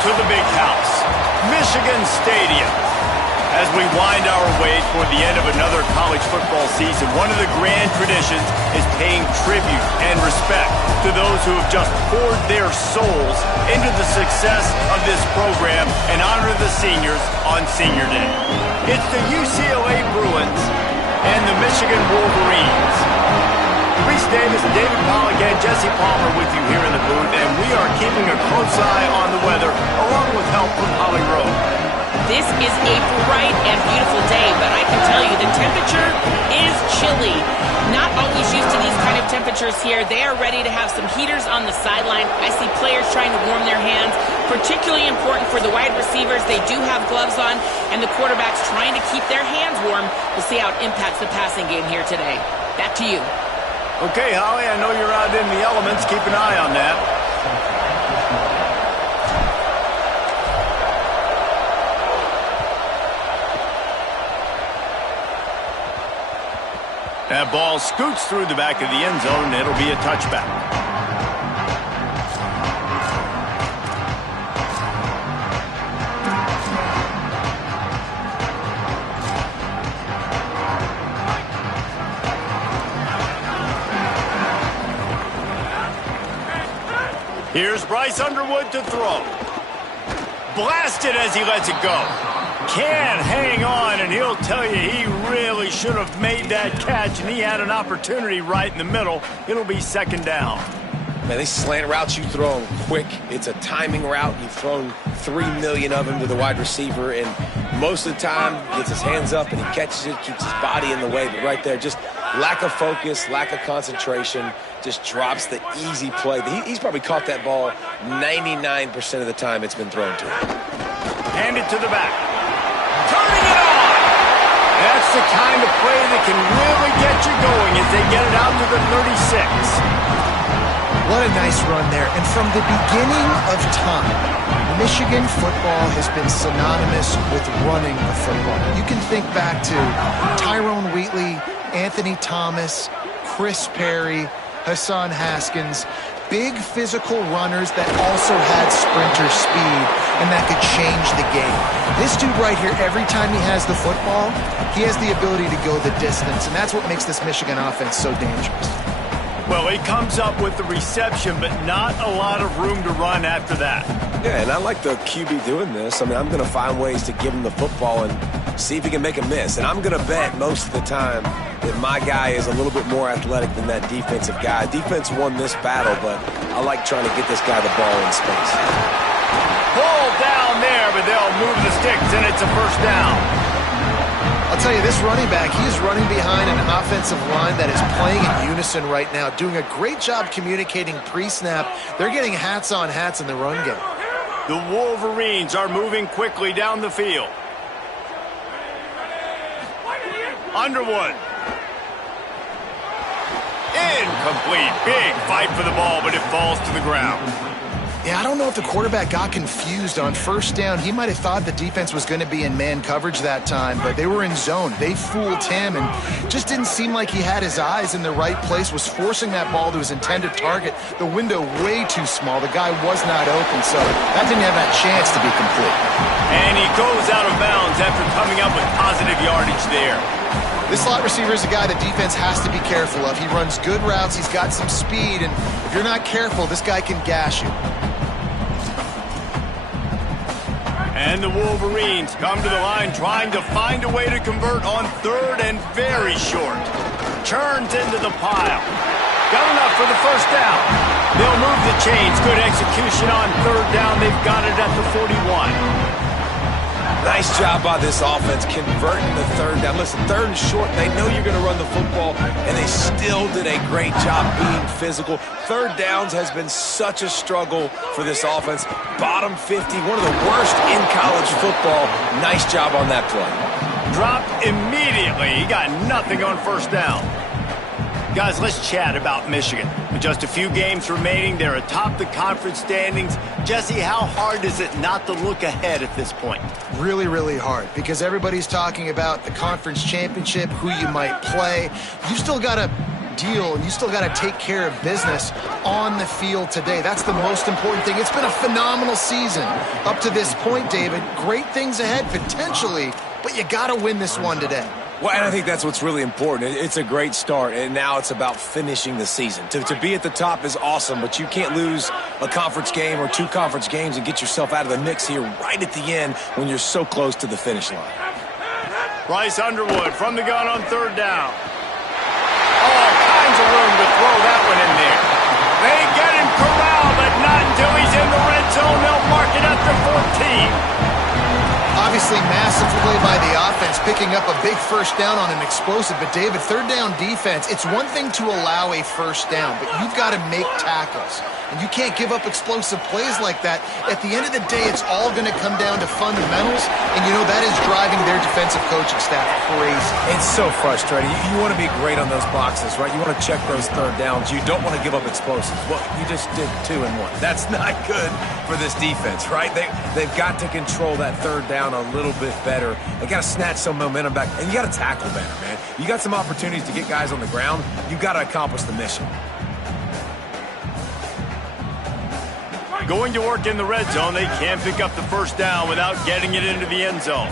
to the big house, Michigan Stadium. As we wind our way toward the end of another college football season, one of the grand traditions is paying tribute and respect to those who have just poured their souls into the success of this program and honor the seniors on Senior Day. It's the UCLA Bruins and the Michigan Wolverines. Reese Davis, David Pollack, and Jesse Palmer with you here in the booth, and we are keeping a close eye on the weather, along with help from Holly Rowe. This is a bright and beautiful day, but I can tell you the temperature is chilly. Not always used to these kind of temperatures here. They are ready to have some heaters on the sideline. I see players trying to warm their hands. Particularly important for the wide receivers. They do have gloves on, and the quarterbacks trying to keep their hands warm. We'll see how it impacts the passing game here today. Back to you. Okay, Holly, I know you're out in the elements. Keep an eye on that. That ball scoots through the back of the end zone, and it'll be a touchback. Here's Bryce Underwood to throw. Blasted as he lets it go. Can't hang on, and he'll tell you he really should have made that catch, and he had an opportunity right in the middle. It'll be second down. Man, these slant routes you throw them quick. It's a timing route. You've thrown 3 million of them to the wide receiver, and most of the time gets his hands up and he catches it, keeps his body in the way. But right there, just lack of focus, lack of concentration, just drops the easy play. He's probably caught that ball 99% of the time it's been thrown to him. Hand it to the back. Turning it on! That's the kind of play that can really get you going as they get it out to the 36. What a nice run there. And from the beginning of time, Michigan football has been synonymous with running the football. You can think back to Tyrone Wheatley, Anthony Thomas, Chris Perry, Hassan Haskins, big physical runners that also had sprinter speed and that could change the game. This dude right here, every time he has the football, he has the ability to go the distance, and that's what makes this Michigan offense so dangerous. Well, he comes up with the reception, but not a lot of room to run after that. Yeah, and I like the QB doing this. I mean, I'm going to find ways to give him the football and see if he can make a miss. And I'm going to bet most of the time that my guy is a little bit more athletic than that defensive guy. Defense won this battle, but I like trying to get this guy the ball in space. Ball down there, but they'll move the sticks, and it's a first down. I'll tell you, this running back, he's running behind an offensive line that is playing in unison right now, doing a great job communicating pre-snap. They're getting hats on hats in the run game. The Wolverines are moving quickly down the field. Underwood. Incomplete. Big fight for the ball, but it falls to the ground. Yeah, I don't know if the quarterback got confused on first down. He might have thought the defense was going to be in man coverage that time, but they were in zone. They fooled him and just didn't seem like he had his eyes in the right place, was forcing that ball to his intended target. The window way too small. The guy was not open, so that didn't have that chance to be complete. And he goes out of bounds after coming up with positive yardage there. This slot receiver is a guy the defense has to be careful of. He runs good routes. He's got some speed, and if you're not careful, this guy can gash you. And the Wolverines come to the line trying to find a way to convert on third and very short. Turns into the pile. Got enough for the first down. They'll move the chains. Good execution on third down. They've got it at the 41. Nice job by this offense converting the third down. Listen, third and short, they know you're going to run the football, and they still did a great job being physical. Third downs has been such a struggle for this offense. Bottom 50, one of the worst in college football. Nice job on that play. Dropped immediately. He got nothing on first down. Guys, let's chat about Michigan. With just a few games remaining, they're atop the conference standings. Jesse, how hard is it not to look ahead at this point? Really, really hard, because everybody's talking about the conference championship, who you might play. You've still got to deal, and you still got to take care of business on the field today. That's the most important thing. It's been a phenomenal season up to this point, David. Great things ahead, potentially, but you got to win this one today. Well, and I think that's what's really important. It's a great start, and now it's about finishing the season. To be at the top is awesome, but you can't lose a conference game or 2 conference games and get yourself out of the mix here right at the end when you're so close to the finish line. Bryce Underwood from the gun on 3rd down. All kinds of room to throw that one in there. They get him corralled, but not until he's in the red zone. They'll mark it up to 14. Obviously, massive play by the offense, picking up a big first down on an explosive. But, David, 3rd down defense, it's one thing to allow a first down, but you've got to make tackles. And you can't give up explosive plays like that. At the end of the day, it's all going to come down to fundamentals, and, you know, that is driving their defensive coaching staff crazy. It's so frustrating. You want to be great on those boxes, right? You want to check those 3rd downs. You don't want to give up explosives. Well, you just did 2 and 1. That's not good for this defense, right? They've got to control that 3rd down a little bit better. They got to snatch some momentum back, and you got to tackle better, man. You got some opportunities to get guys on the ground. You got to accomplish the mission. Going to work in the red zone, they can't pick up the first down without getting it into the end zone.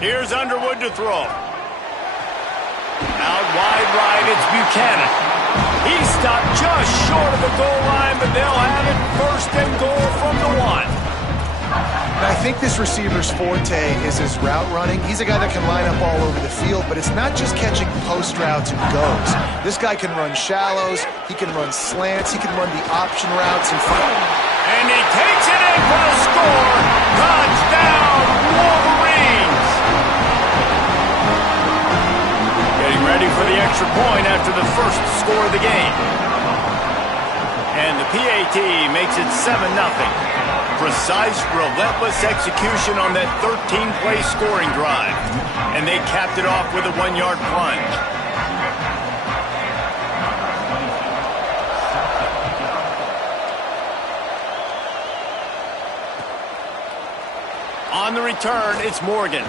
Here's Underwood to throw. Out wide right, it's Buchanan. He stopped just short of the goal line, but they'll have it 1st and goal from the 1. I think this receiver's forte is his route running. He's a guy that can line up all over the field, but it's not just catching post routes and goes. This guy can run shallows, he can run slants, he can run the option routes. And he takes it in for a score. Touchdown, Wolverines! Getting ready for the extra point after the first score of the game. And the PAT makes it 7-0. Precise, relentless execution on that 13-play scoring drive. And they capped it off with a 1-yard plunge. On the return, it's Morgan.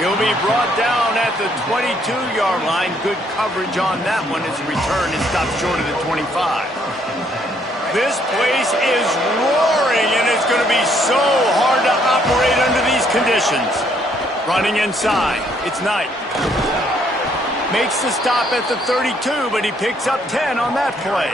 He'll be brought down at the 22-yard line. Good coverage on that one as the return is stopped short of the 25. This place is roaring, and it's going to be so hard to operate under these conditions. Running inside, it's Knight. Makes the stop at the 32, but he picks up 10 on that play.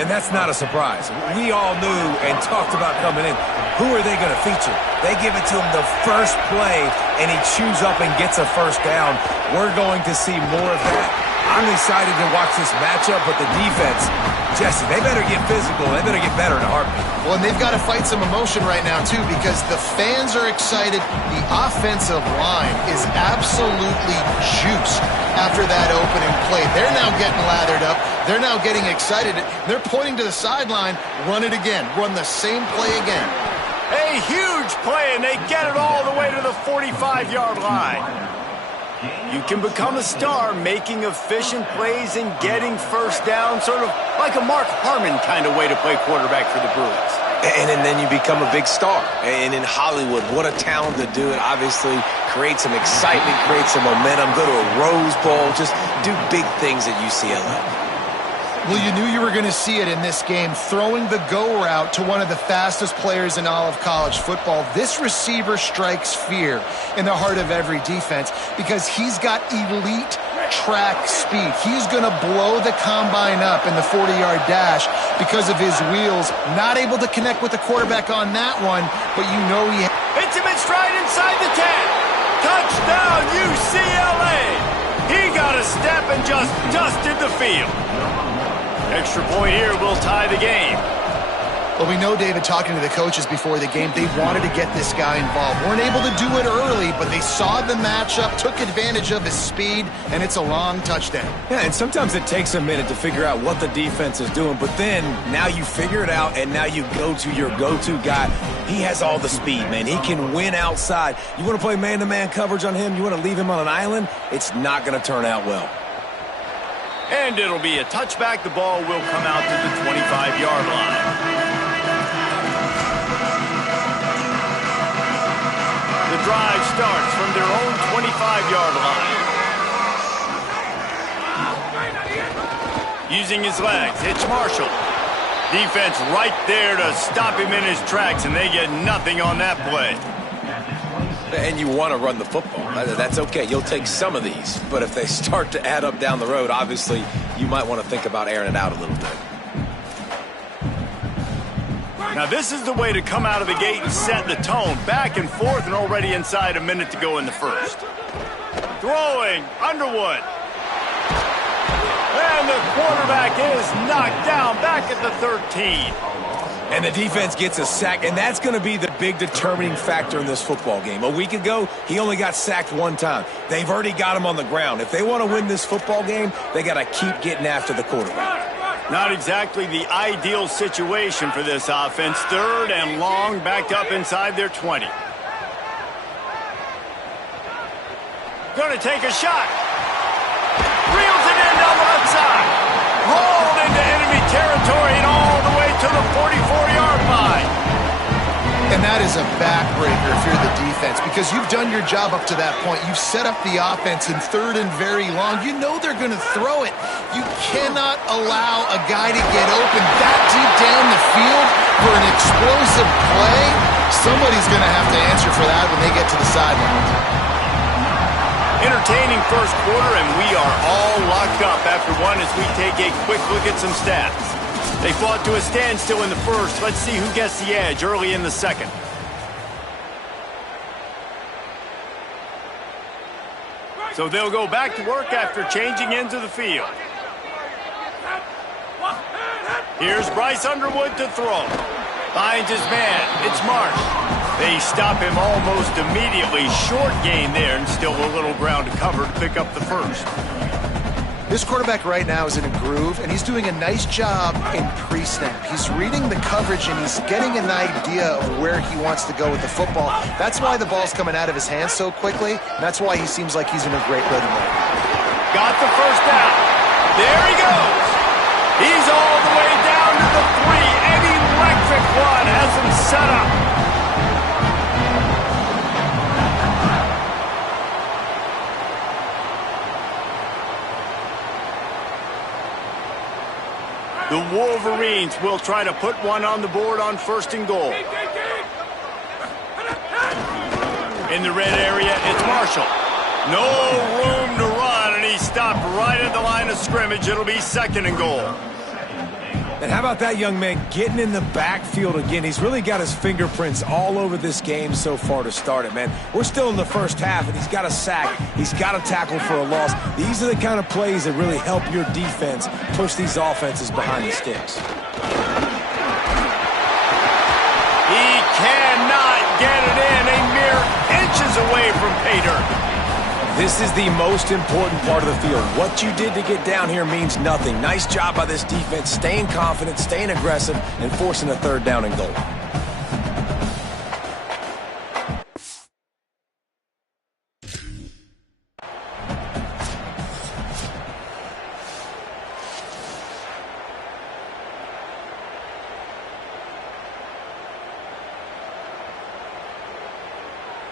And that's not a surprise. We all knew and talked about coming in. Who are they going to feature? They give it to him the first play, and he chews up and gets a first down. We're going to see more of that. I'm excited to watch this matchup, but the defense, Jesse, they better get physical. They better get better in a heartbeat. Well, and they've got to fight some emotion right now, too, because the fans are excited. The offensive line is absolutely juiced after that opening play. They're now getting lathered up. They're now getting excited. They're pointing to the sideline. Run it again. Run the same play again. A huge play, and they get it all the way to the 45-yard line. You can become a star making efficient plays and getting first down, sort of like a Mark Harmon kind of way to play quarterback for the Bruins. And then you become a big star. And in Hollywood, what a talent to do it. Obviously, create some excitement, create some momentum, go to a Rose Bowl, just do big things at UCLA. Well, you knew you were going to see it in this game, throwing the go route to one of the fastest players in all of college football. This receiver strikes fear in the heart of every defense because he's got elite track speed. He's going to blow the combine up in the 40-yard dash because of his wheels. Not able to connect with the quarterback on that one, but you know he hits him in stride inside the 10. Touchdown, UCLA! He got a step and just dusted the field. Extra point here will tie the game. Well, we know, David, talking to the coaches before the game, they wanted to get this guy involved. Weren't able to do it early, but they saw the matchup, took advantage of his speed, and it's a long touchdown. Yeah, and sometimes it takes a minute to figure out what the defense is doing, but then now you figure it out, and now you go to your go-to guy. He has all the speed, man. He can win outside. You want to play man-to-man coverage on him? You want to leave him on an island? It's not going to turn out well. And it'll be a touchback. The ball will come out to the 25-yard line. The drive starts from their own 25-yard line. Using his legs, it's Marshall. Defense right there to stop him in his tracks, and they get nothing on that play. And you want to run the football. That's okay. You'll take some of these. But if they start to add up down the road, obviously, you might want to think about airing it out a little bit. Now, this is the way to come out of the gate and set the tone. Back and forth and already inside a minute to go in the first. Throwing, Underwood. And the quarterback is knocked down back at the 13. And the defense gets a sack, and that's going to be the big determining factor in this football game. A week ago, he only got sacked one time. They've already got him on the ground. If they want to win this football game, they got to keep getting after the quarterback. Not exactly the ideal situation for this offense. Third and long, backed up inside their 20. Going to take a shot. Reels it in down the left side. Rolled into enemy territory and all the way to the 44-yard line. And that is a backbreaker if you're the defense, because you've done your job up to that point. You've set up the offense in third and very long. You know they're going to throw it. You cannot allow a guy to get open that deep down the field for an explosive play. Somebody's going to have to answer for that when they get to the sideline. Entertaining first quarter, and we are all locked up after one as we take a quick look at some stats. They fought to a standstill in the first. Let's see who gets the edge early in the second. So they'll go back to work after changing into the field. Here's Bryce Underwood to throw. Finds his man. It's Marsh. They stop him almost immediately. Short gain there, and still a little ground to cover to pick up the first. This quarterback right now is in a groove, and he's doing a nice job in pre-snap. He's reading the coverage, and he's getting an idea of where he wants to go with the football. That's why the ball's coming out of his hands so quickly, and that's why he seems like he's in a great rhythm right now. Got the first down. There he goes. He's all the way down to the 3. An electric run has him set up. The Wolverines will try to put one on the board on first and goal. In the red area, it's Marshall. No room to run, and he stopped right at the line of scrimmage. It'll be second and goal. And how about that young man getting in the backfield again? He's really got his fingerprints all over this game so far to start it, man. We're still in the first half, and he's got a sack. He's got a tackle for a loss. These are the kind of plays that really help your defense push these offenses behind the sticks. He cannot get it in. A mere inches away from pay dirt. This is the most important part of the field. What you did to get down here means nothing. Nice job by this defense, staying confident, staying aggressive, and forcing a third down and goal.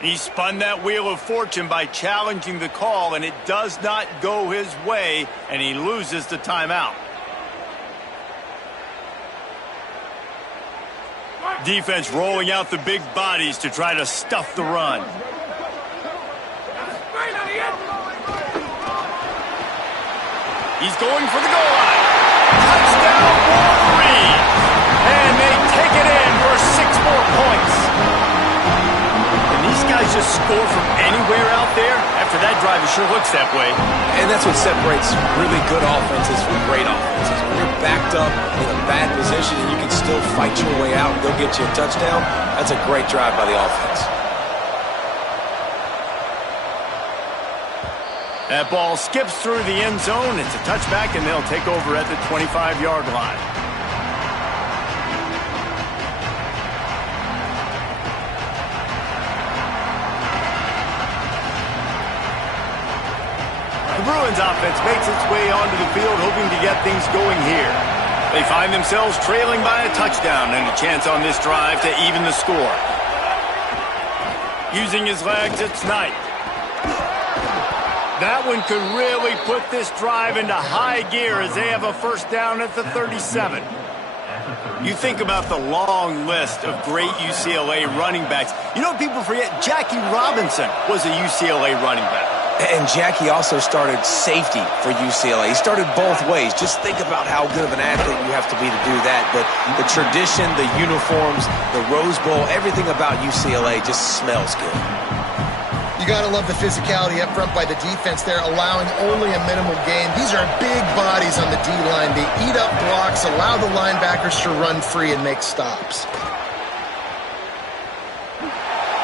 He spun that wheel of fortune by challenging the call, and it does not go his way, and he loses the timeout. Defense rolling out the big bodies to try to stuff the run. He's going for the goal line. Touchdown, Wolverines! And they take it in for 6 more points. These guys just score from anywhere out there. After that drive, it sure looks that way. And that's what separates really good offenses from great offenses. When you're backed up in a bad position and you can still fight your way out and go get you a touchdown, that's a great drive by the offense. That ball skips through the end zone. It's a touchback, and they'll take over at the 25-yard line. The Bruins offense makes its way onto the field, hoping to get things going here. They find themselves trailing by a touchdown and a chance on this drive to even the score. Using his legs, it's Knight. That one could really put this drive into high gear as they have a first down at the 37. You think about the long list of great UCLA running backs. You know what people forget? Jackie Robinson was a UCLA running back. And Jackie also started safety for UCLA. He started both ways. Just think about how good of an athlete you have to be to do that. But the tradition, the uniforms, the Rose Bowl, everything about UCLA just smells good. You got to love the physicality up front by the defense there, allowing only a minimal gain. These are big bodies on the D-line. They eat up blocks, allow the linebackers to run free and make stops.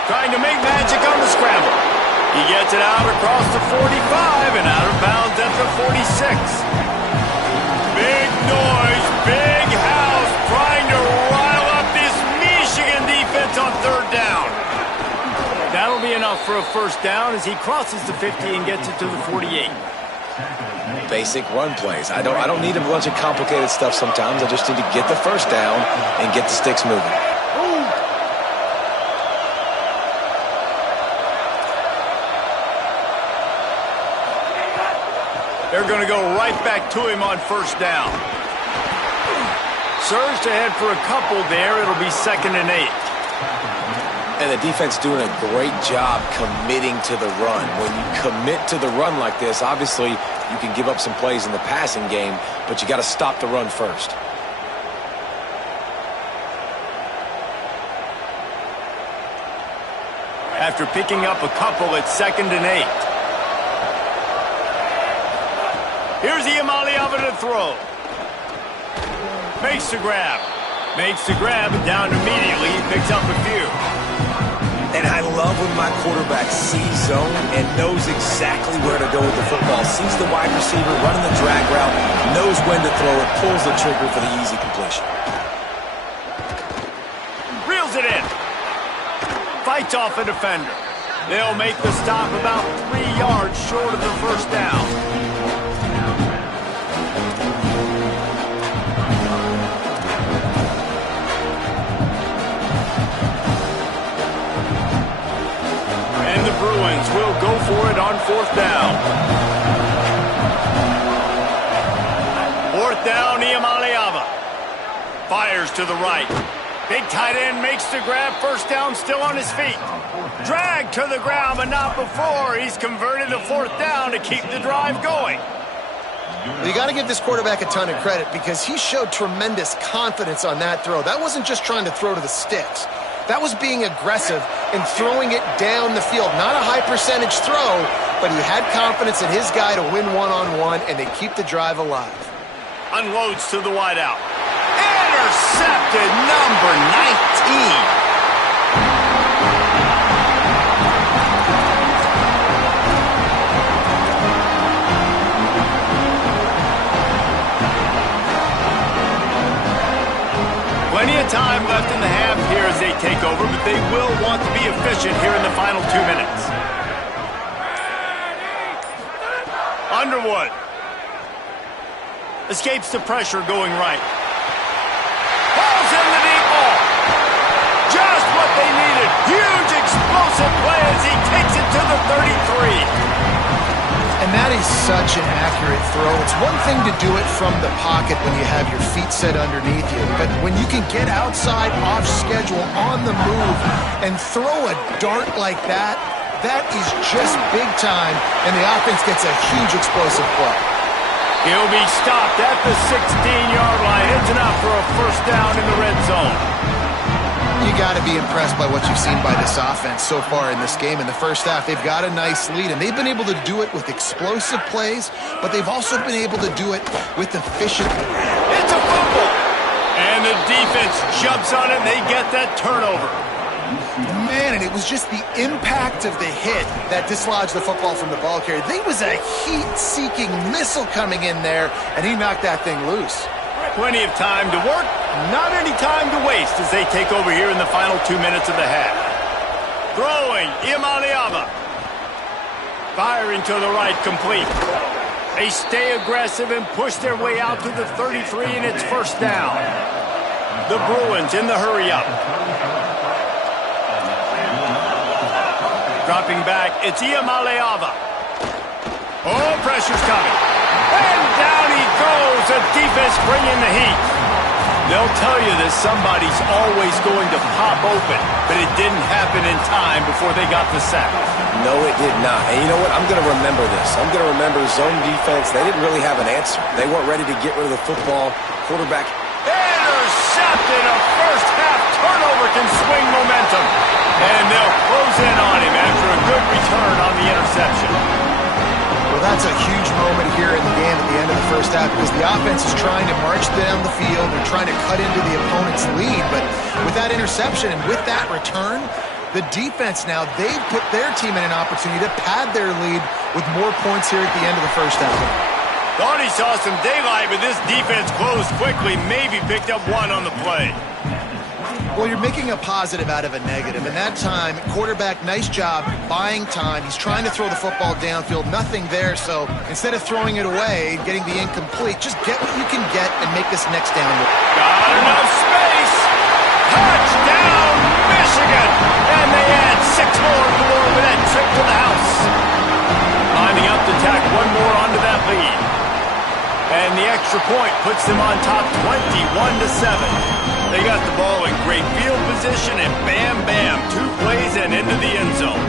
Trying to make magic on the scramble. He gets it out across the 45 and out of bounds at the 46. Big noise, big house, trying to rile up this Michigan defense on third down. That'll be enough for a first down as he crosses the 50 and gets it to the 48. Basic run plays. I don't need a bunch of complicated stuff sometimes. I just need to get the first down and get the sticks moving. They're going to go right back to him on first down. Surged ahead for a couple there. It'll be 2nd and 8. And the defense doing a great job committing to the run. When you commit to the run like this, obviously you can give up some plays in the passing game, but you got to stop the run first. After picking up a couple, it's 2nd and 8. Here's Iamaleava to throw. Makes the grab. Makes the grab and down immediately. He picks up a few. And I love when my quarterback sees zone and knows exactly where to go with the football. Sees the wide receiver running the drag route, knows when to throw it, pulls the trigger for the easy completion. Reels it in. Fights off a defender. They'll make the stop about 3 yards short of the first down. Bruins will go for it on 4th down. 4th down, Iamaleava. Fires to the right. Big tight end makes the grab. First down, still on his feet. Drag to the ground, but not before. He's converted the 4th down to keep the drive going. Well, you got to give this quarterback a ton of credit because he showed tremendous confidence on that throw. That wasn't just trying to throw to the sticks. That was being aggressive and throwing it down the field. Not a high percentage throw, but he had confidence in his guy to win one-on-one, and they keep the drive alive. Unloads to the wideout. Intercepted, number 19. Plenty of time left in the half here as they take over, but they will want to be efficient here in the final 2 minutes. Underwood escapes the pressure going right. Balls in the deep ball. Just what they needed. Huge explosive play as he takes it to the 33. And that is such an accurate throw. It's one thing to do it from the pocket when you have your feet set underneath you, but when you can get outside, off schedule, on the move, and throw a dart like that, that is just big time, and the offense gets a huge explosive play. He'll be stopped at the 16-yard line. It's enough for a first down in the red zone. You got to be impressed by what you've seen by this offense so far in this game. In the first half, they've got a nice lead, and they've been able to do it with explosive plays, but they've also been able to do it with efficient. It's a fumble! And the defense jumps on it, and they get that turnover. Man, and it was just the impact of the hit that dislodged the football from the ball carrier. There was a heat-seeking missile coming in there, and he knocked that thing loose. Plenty of time to work, not any time to waste as they take over here in the final 2 minutes of the half. Throwing, Iamaleava. Firing to the right, complete. They stay aggressive and push their way out to the 33, and it's first down. The Bruins in the hurry-up. Dropping back, it's Iamaleava. Oh, pressure's coming. And down he goes. The defense bringing the heat. They'll tell you that somebody's always going to pop open, but it didn't happen in time before they got the sack. No, it did not. And you know what? I'm going to remember this. I'm going to remember zone defense. They didn't really have an answer. They weren't ready to get rid of the football. Quarterback intercepted. A first-half turnover can swing momentum. And they'll close in on him after a good return on the interception. Well, that's a huge moment here in the game at the end of the first half because the offense is trying to march down the field. They're trying to cut into the opponent's lead. But with that interception and with that return, the defense now, they've put their team in an opportunity to pad their lead with more points here at the end of the first half. Thought he saw some daylight, but this defense closed quickly, maybe picked up one on the play. Well, you're making a positive out of a negative. And that time, quarterback, nice job buying time. He's trying to throw the football downfield. Nothing there. So instead of throwing it away, getting the incomplete, just get what you can get and make this next down. Got enough space. Touchdown, Michigan. And they add 6 more with that trip to the house. Lining up to tack one more onto that lead. And the extra point puts them on top 21-7. They got the ball in great field position, and bam, bam, 2 plays and into the end zone.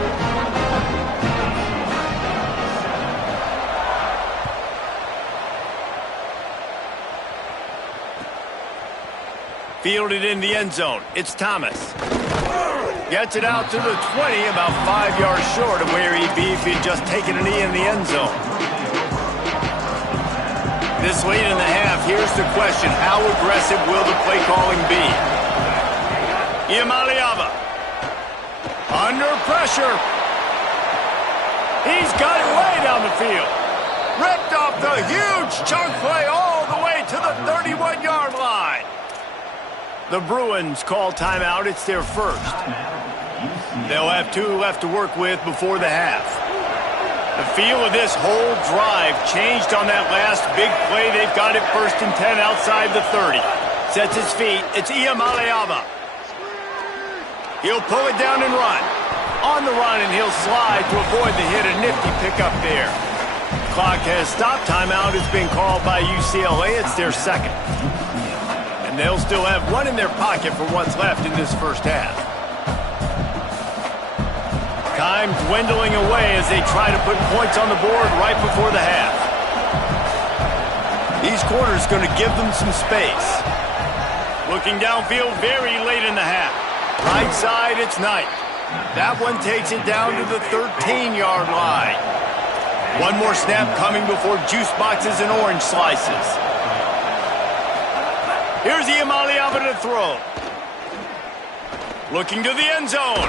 Fielded in the end zone. It's Thomas. Gets it out to the 20, about 5 yards short of where he'd be if he'd just taken a knee in the end zone. This late in the half, here's the question. How aggressive will the play calling be? Iamaleava. Under pressure. He's got it way down the field. Ripped off the huge chunk play all the way to the 31-yard line. The Bruins call timeout. It's their first. They'll have 2 left to work with before the half. The feel of this whole drive changed on that last big play. They've got it 1st and 10 outside the 30. Sets his feet. It's Iamaleava. He'll pull it down and run. On the run, and he'll slide to avoid the hit. A nifty pickup there. Clock has stopped. Timeout has been called by UCLA. It's their second. And they'll still have one in their pocket for what's left in this first half. Time dwindling away as they try to put points on the board right before the half. These quarters going to give them some space. Looking downfield very late in the half. Right side, it's Knight. That one takes it down to the 13-yard line. One more snap coming before juice boxes and orange slices. Here's Iamaleava to throw. Looking to the end zone.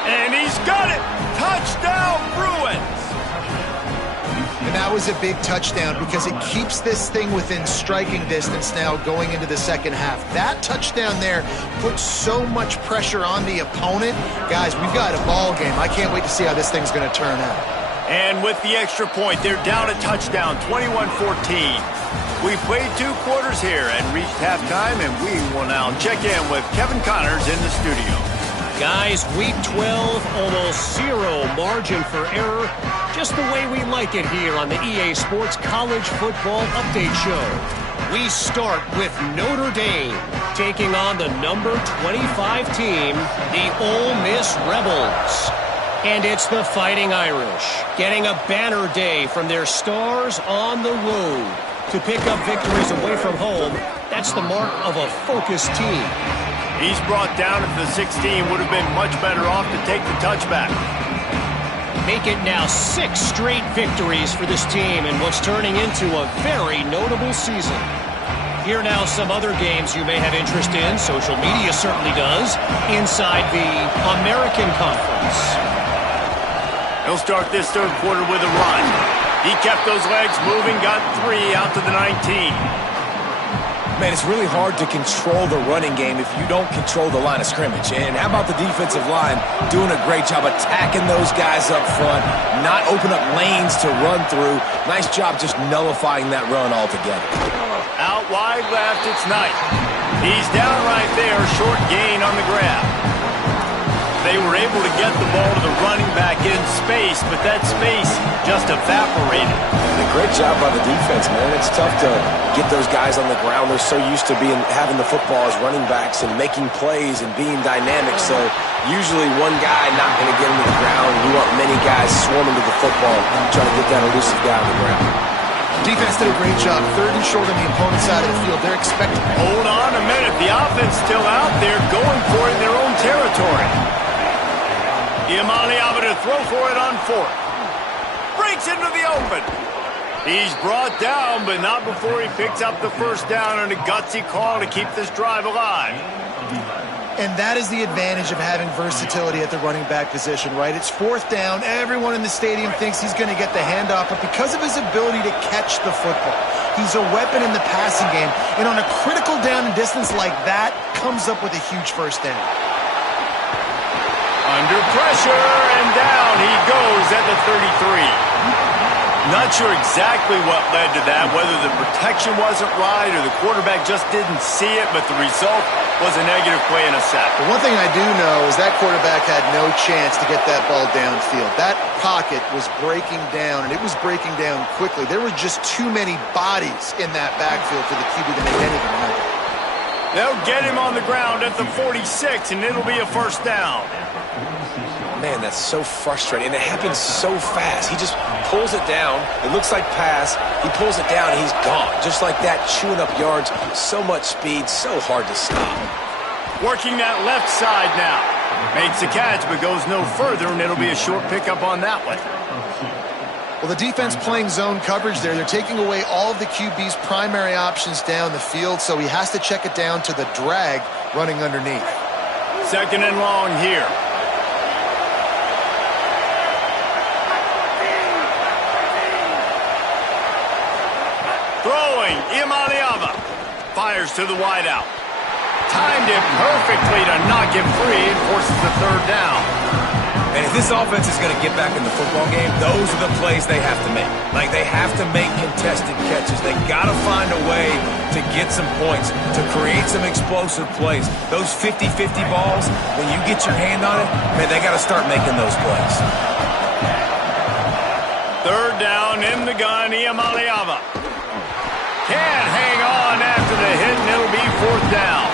And he's got it! Touchdown, Bruins! And that was a big touchdown because it keeps this thing within striking distance now going into the second half. That touchdown there puts so much pressure on the opponent. Guys, we've got a ball game. I can't wait to see how this thing's going to turn out. And with the extra point, they're down a touchdown, 21-14. We played 2 quarters here and reached halftime, and we will now check in with Kevin Connors in the studio. Guys, week 12, almost 0 margin for error. Just the way we like it here on the EA Sports College Football Update Show. We start with Notre Dame taking on the number 25 team, the Ole Miss Rebels. And it's the Fighting Irish getting a banner day from their stars on the road to pick up victories away from home. That's the mark of a focused team. He's brought down at the 16, would have been much better off to take the touchback. Make it now 6 straight victories for this team in what's turning into a very notable season. Here now some other games you may have interest in. Social media certainly does. Inside the American Conference. He'll start this 3rd quarter with a run. He kept those legs moving, got 3 out to the 19. Man, it's really hard to control the running game if you don't control the line of scrimmage. And how about the defensive line doing a great job attacking those guys up front, not open up lanes to run through. Nice job just nullifying that run altogether. Out wide left, it's Knight. He's down right there, short gain on the grab. They were able to get the ball to the running back in space, but that space just evaporated. And a great job by the defense, man. It's tough to get those guys on the ground. They're so used to having the football as running backs and making plays and being dynamic. So usually one guy not going to get him to the ground. You want many guys swarming to the football, trying to get that elusive guy on the ground. Defense did a great job. 3rd and short on the opponent's side of the field. They're expecting. Hold on a minute. The offense still out there going for it in their own territory. Iamaleava to throw for it on 4th. Breaks into the open. He's brought down, but not before he picks up the first down on a gutsy call to keep this drive alive. And that is the advantage of having versatility at the running back position, right? It's 4th down. Everyone in the stadium thinks he's going to get the handoff, but because of his ability to catch the football, he's a weapon in the passing game. And on a critical down and distance like that, comes up with a huge first down. Under pressure, and down he goes at the 33. Not sure exactly what led to that, whether the protection wasn't right or the quarterback just didn't see it, but the result was a negative play and a sack. The one thing I do know is that quarterback had no chance to get that ball downfield. That pocket was breaking down, and it was breaking down quickly. There were just too many bodies in that backfield for the QB to make anything happen. They'll get him on the ground at the 46, and it'll be a first down. Man, that's so frustrating, and it happens so fast. He just pulls it down. It looks like pass. He pulls it down, and he's gone. Just like that, chewing up yards. So much speed, so hard to stop. Working that left side now. Makes the catch, but goes no further, and it'll be a short pickup on that one. Well, the defense playing zone coverage there. They're taking away all of the QB's primary options down the field, so he has to check it down to the drag running underneath. 2nd and long here. Throwing, Iamaleava. Fires to the wideout. Timed it perfectly to knock him free and forces the 3rd down. And if this offense is going to get back in the football game, those are the plays they have to make. Like, they have to make contested catches. They got to find a way to get some points, to create some explosive plays. Those 50-50 balls, when you get your hand on it, man, they got to start making those plays. 3rd down in the gun, Iamaleava. Can't hang on after the hit, and it'll be 4th down.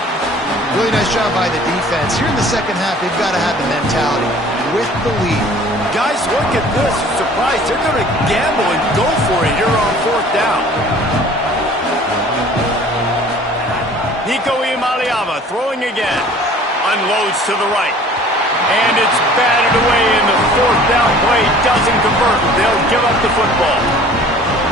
Really nice job by the defense. Here in the second half, they've got to have the mentality with the lead. Guys, look at this. Surprise. They're going to gamble and go for it here on 4th down. Nico Iamaleava throwing again. Unloads to the right. And it's batted away, and the 4th down play doesn't convert. They'll give up the football.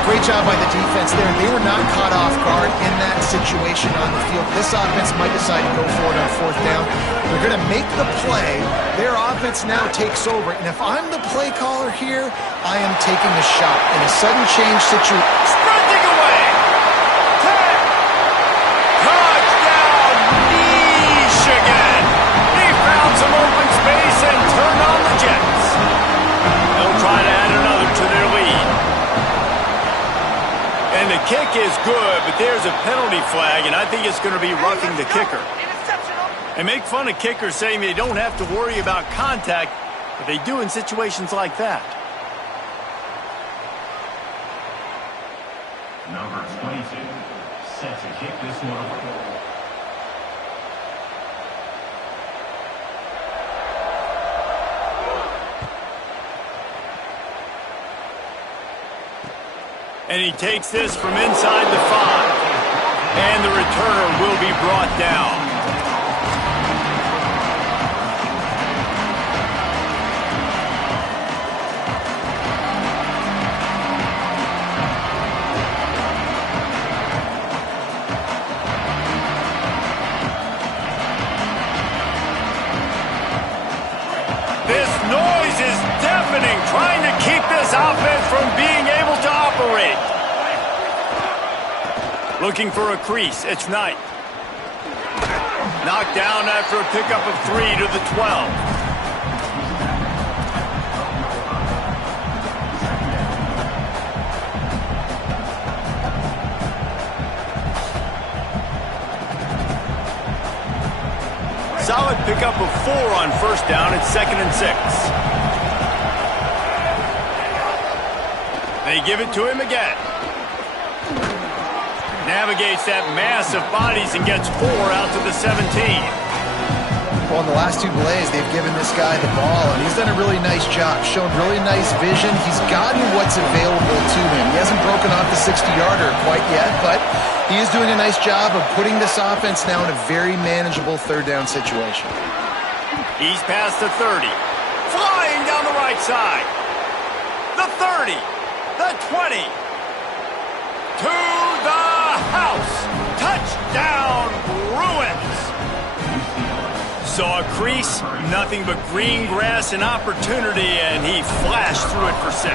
Great job by the defense there. They were not caught off guard in that situation on the field. This offense might decide to go for it on 4th down. They're going to make the play. Their offense now takes over. And if I'm the play caller here, I am taking a shot in a sudden change situation. Sprinting away. 10. Touchdown, Michigan. He found some open space and turned on the Jets. They'll try to add another to their lead. And the kick is good, but there's a penalty flag, and I think it's going to be roughing the kicker. They make fun of kickers saying they don't have to worry about contact, but they do in situations like that. Number 22, set to kick this one away. And he takes this from inside the 5. And the returner will be brought down. This noise is deafening, trying to keep this offense from being able to operate. Looking for a crease, it's Knight. Knocked down after a pickup of 3 to the 12. Solid pickup of 4 on first down at 2nd and 6. They give it to him again. Navigates that mass of bodies and gets 4 out to the 17. Well, in the last 2 plays, they've given this guy the ball, and he's done a really nice job, shown really nice vision. He's gotten what's available to him. He hasn't broken off the 60-yarder quite yet, but he is doing a nice job of putting this offense now in a very manageable 3rd down situation. He's past the 30. Flying down the right side. The 30. The 20. To the house. Touchdown, Bruins. Saw a crease, nothing but green grass and opportunity, and he flashed through it for 6.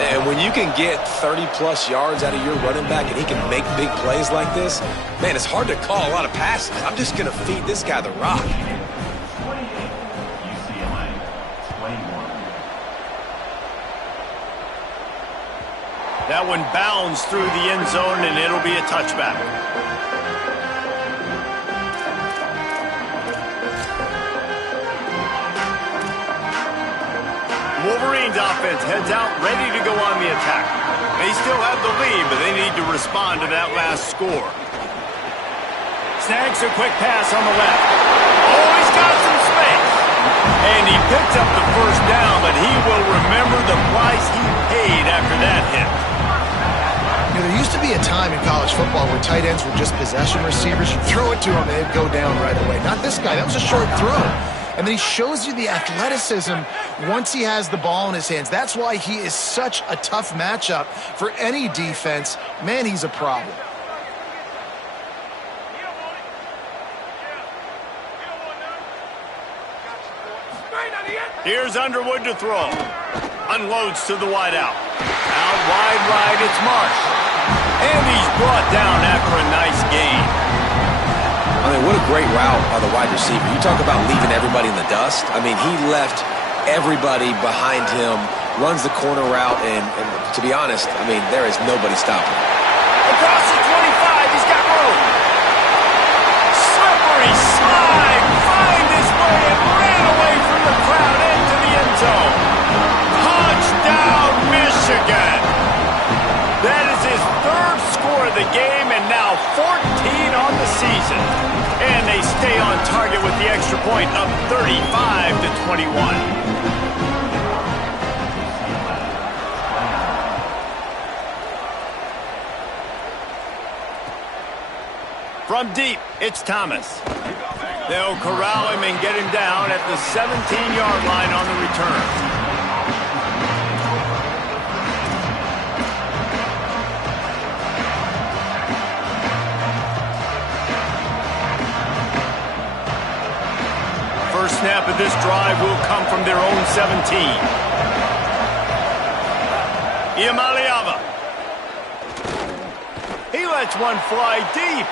And when you can get 30-plus yards out of your running back and he can make big plays like this, man, it's hard to call a lot of passes. I'm just going to feed this guy the rock. 28, UCLA, 21. That one bounds through the end zone, and it'll be a touchback. Wolverines offense heads out, ready to go on the attack. They still have the lead, but they need to respond to that last score. Snags a quick pass on the left. Oh, he's got some space. And he picks up the first down, but he will remember the price he paid after that hit. You know, there used to be a time in college football where tight ends were just possession receivers. You throw it to him, and they'd go down right away. Not this guy. That was a short throw. And then he shows you the athleticism once he has the ball in his hands. That's why he is such a tough matchup for any defense. Man, he's a problem. Here's Underwood to throw. Unloads to the wideout. Out wide right, it's Marsh. And he's brought down after a nice gain. I mean, what a great route by the wide receiver. You talk about leaving everybody in the dust. I mean, he left everybody behind him, runs the corner route, and to be honest, I mean, there is nobody stopping him. Across the 25, he's got room. Slippery slide, find his way and ran away from the crowd into the end zone. Touchdown, Michigan. That is his 3rd score of the game and now 14 on the season. And they stay on target with the extra point up 35-21. From deep, it's Thomas. They'll corral him and get him down at the 17-yard line on the return. First snap of this drive will come from their own 17. Iamaleava. He lets one fly deep.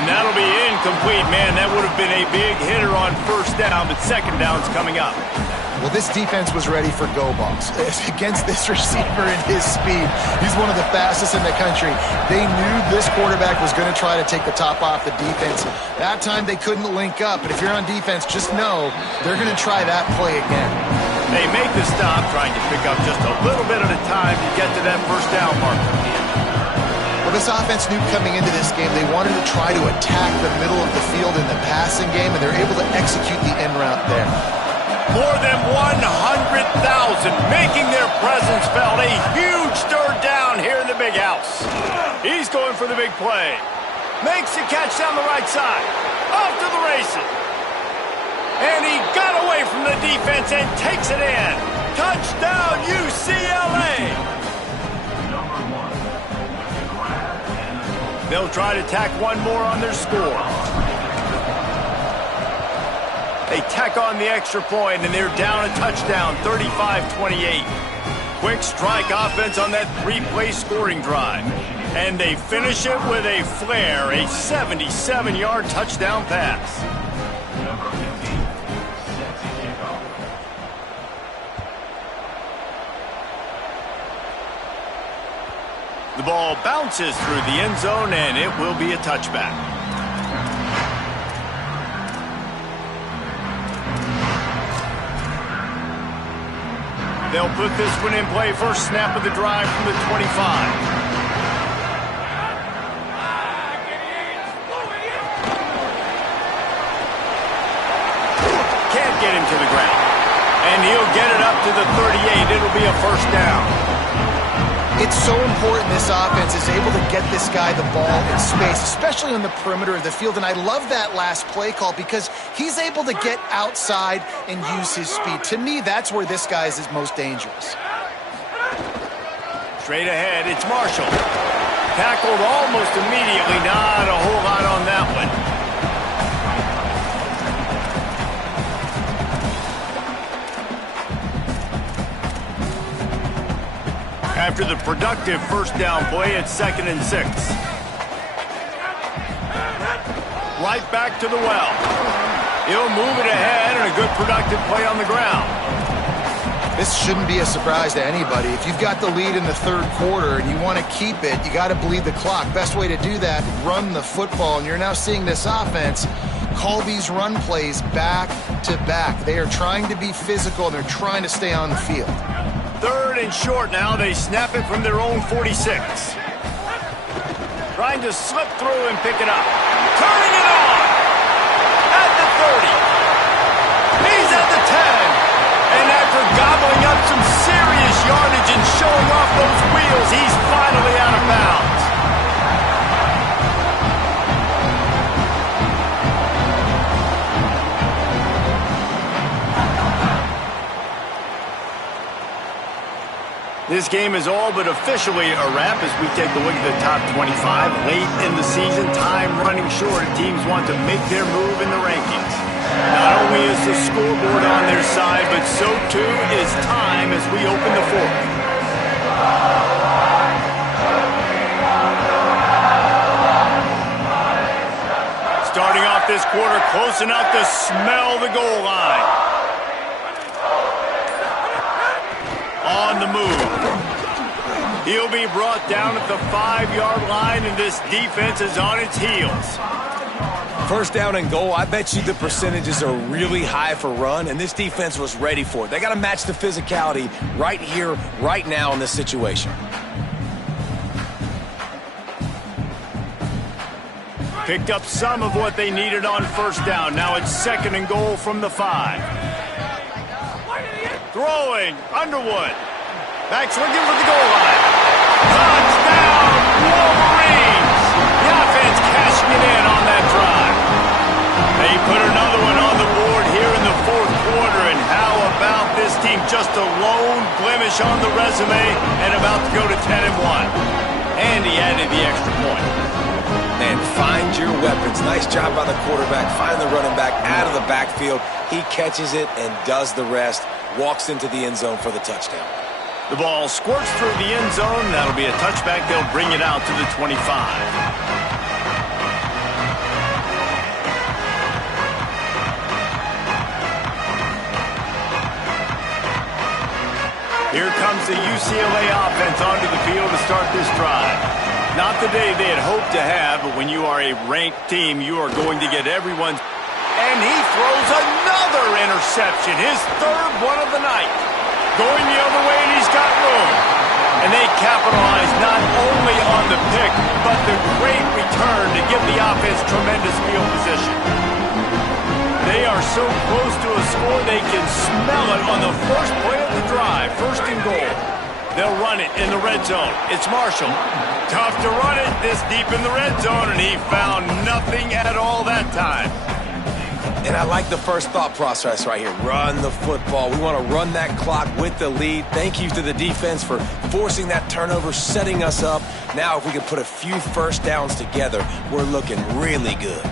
And that'll be incomplete. Man, that would have been a big hitter on first down, but second down's coming up. Well, this defense was ready for go balls. Against this receiver and his speed, he's one of the fastest in the country. They knew this quarterback was going to try to take the top off the defense. That time they couldn't link up, but if you're on defense, just know they're going to try that play again. They make the stop, trying to pick up just a little bit at a time to get to that first down marker. Well, this offense knew coming into this game they wanted to try to attack the middle of the field in the passing game, and they're able to execute the end route there. More than 100,000 making their presence felt. A huge 3rd down here in the big house. He's going for the big play. Makes the catch down the right side. Off to the races. And he got away from the defense and takes it in. Touchdown, UCLA. They'll try to tack one more on their score. They tack on the extra point, and they're down a touchdown, 35-28. Quick strike offense on that 3-play scoring drive. And they finish it with a flair, a 77-yard touchdown pass. The ball bounces through the end zone, and it will be a touchback. They'll put this one in play. First snap of the drive from the 25. Get him to the ground. And he'll get it up to the 38. It'll be a first down. It's so important this offense is able to get this guy the ball in space, especially on the perimeter of the field. And I love that last play call because he's able to get outside and use his speed. To me, that's where this guy is most dangerous. Straight ahead, it's Marshall. Tackled almost immediately. Not a whole lot on that one. After the productive first down play, it's 2nd and 6. Right back to the well. He'll move it ahead and a good productive play on the ground. This shouldn't be a surprise to anybody. If you've got the lead in the third quarter and you want to keep it, you got to bleed the clock. Best way to do that, run the football. And you're now seeing this offense call these run plays back to back. They are trying to be physical and they're trying to stay on the field. 3rd and short now. They snap it from their own 46. Trying to slip through and pick it up. Turning it on. At the 30. He's at the 10. And after gobbling up some serious yardage and showing off those wheels, he's finally out of bounds. This game is all but officially a wrap as we take a look at the top 25. Late in the season, time running short, teams want to make their move in the rankings. Not only is the scoreboard on their side, but so too is time as we open the fourth. Starting off this quarter, close enough to smell the goal line. On the move. He'll be brought down at the 5-yard line, and this defense is on its heels. First down and goal, I bet you the percentages are really high for run, and this defense was ready for it. They got to match the physicality right here, right now in this situation. Picked up some of what they needed on first down. Now it's 2nd and goal from the 5. Throwing, Underwood. Backs looking for the goal line. Touchdown, Wolverines! The offense cashing it in on that drive. They put another one on the board here in the fourth quarter, and how about this team? Just a lone blemish on the resume and about to go to 10-1. And he added the extra point. And find your weapons. Nice job by the quarterback. Find the running back out of the backfield. He catches it and does the rest. Walks into the end zone for the touchdown. The ball squirts through the end zone. That'll be a touchback. They'll bring it out to the 25. Here comes the UCLA offense onto the field to start this drive. Not the day they had hoped to have, but when you are a ranked team, you are going to get everyone's. And he throws another interception, his 3rd one of the night. Going the other way, and he's got room. And they capitalize not only on the pick, but the great return to give the offense tremendous field position. They are so close to a score, they can smell it on the first play of the drive. 1st and goal. They'll run it in the red zone. It's Marshall. Tough to run it this deep in the red zone, and he found nothing at all that time. And I like the first thought process right here. Run the football. We want to run that clock with the lead. Thank you to the defense for forcing that turnover, setting us up. Now if we can put a few first downs together, we're looking really good.